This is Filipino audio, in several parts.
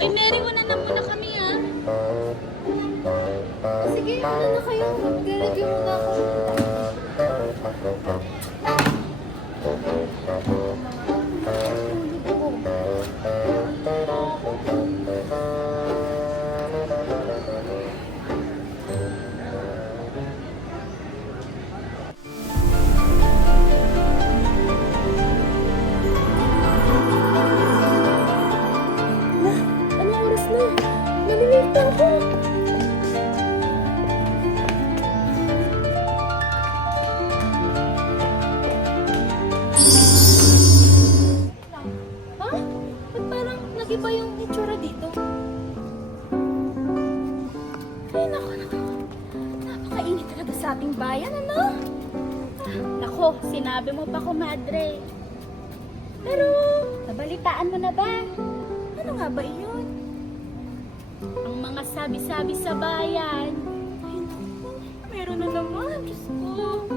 Ay, Mary, una na muna kami, ah. Sige, ano na kayo? Magre-review muna ako. Anong oras na? Nalilito ako. Ha? Ba't parang nag-iba yung itsura dito? Ay, naku. Napakainit talaga sa ating bayan, ano? Nako, sinabi mo pa, kumadre. Pero, nabalitaan mo na ba? Ano nga ba iyon? Ang mga sabi-sabi sa bayan. Ay, naku. Meron na naman. Diyos ko.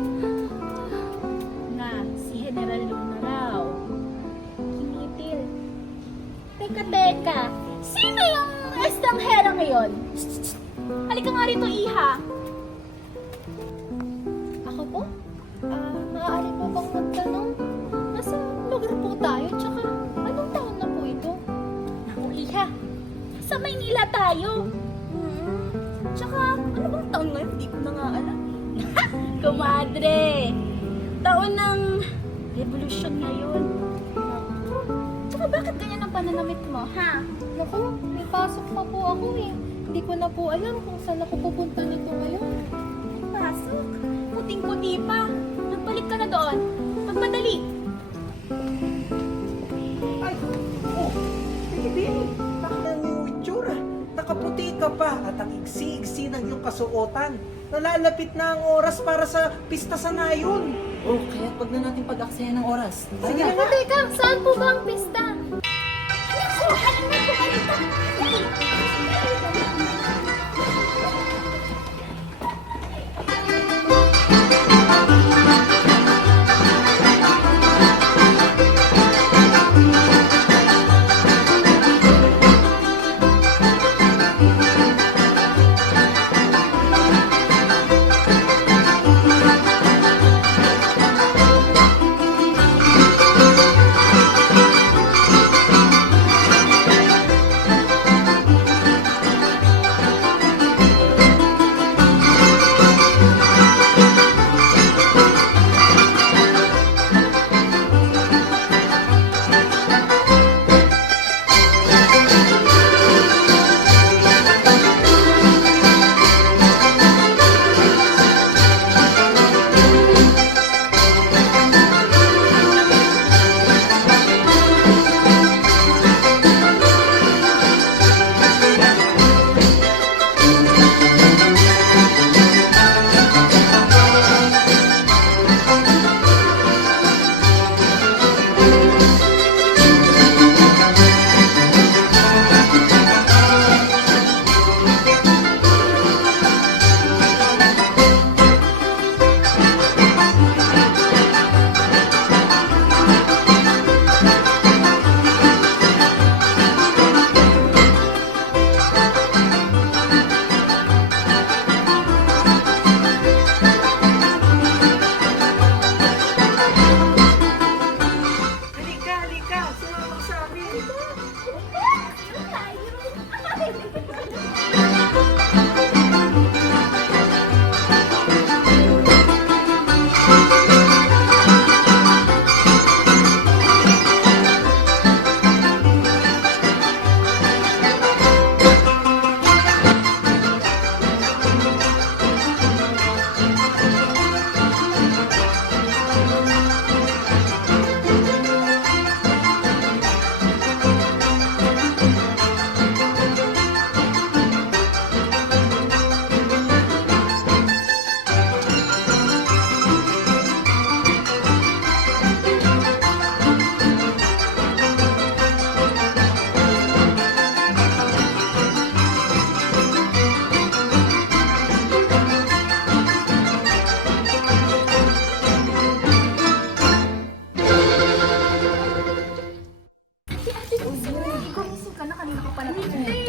Na si General Luna raw. Kinitil. Teka. Sino yung estanghera ngayon? Halika nga rito, Iha. Ako po? Maaari mo bang magtanong? Nasa lugar po tayo, tsaka anong taon na po ito? Naku, Iha. Sa Maynila tayo. Tsaka ano bang taon ngayon? Hindi ko na nga alam. Kumadre. Taon ng revolusyon ngayon. Tsaka bakit ganyan ang pananamit mo, ha? Naku, may pasok pa po ako eh. Hindi ko na po alam kung saan ako pupunta nito ngayon. Pasok. Puting-puti pa. Nagbalik ka na doon. Magmadali. Ay, oh, hindi. Bakit yung itsura? Nakaputi ka pa at ang iksi-iksi ng iyong kasuotan. Nalalapit na ang oras para sa pista sa nayon. Oh, kaya wag na natin pag-aksayan ng oras. Sige na nga. Teka, saan po ba ang pista? Naku, halina po ka rito.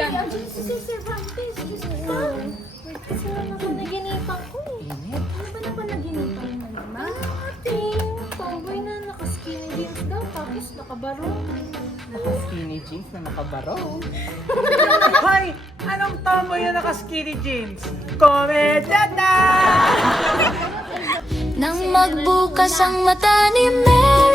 Ay, andyan si Sir Cervantes. Diyos ko. Kasi naman naginipan ko eh. Ano ba na panaginipan mo naman? Ate, tomboy na naka-skinny jeans daw, tapos nakabarong. Naka-skinny jeans na nakabaro. Hoy! Anong tomboy na naka-skinny jeans? Komedya na! Nang magbukas ang mata ni Mel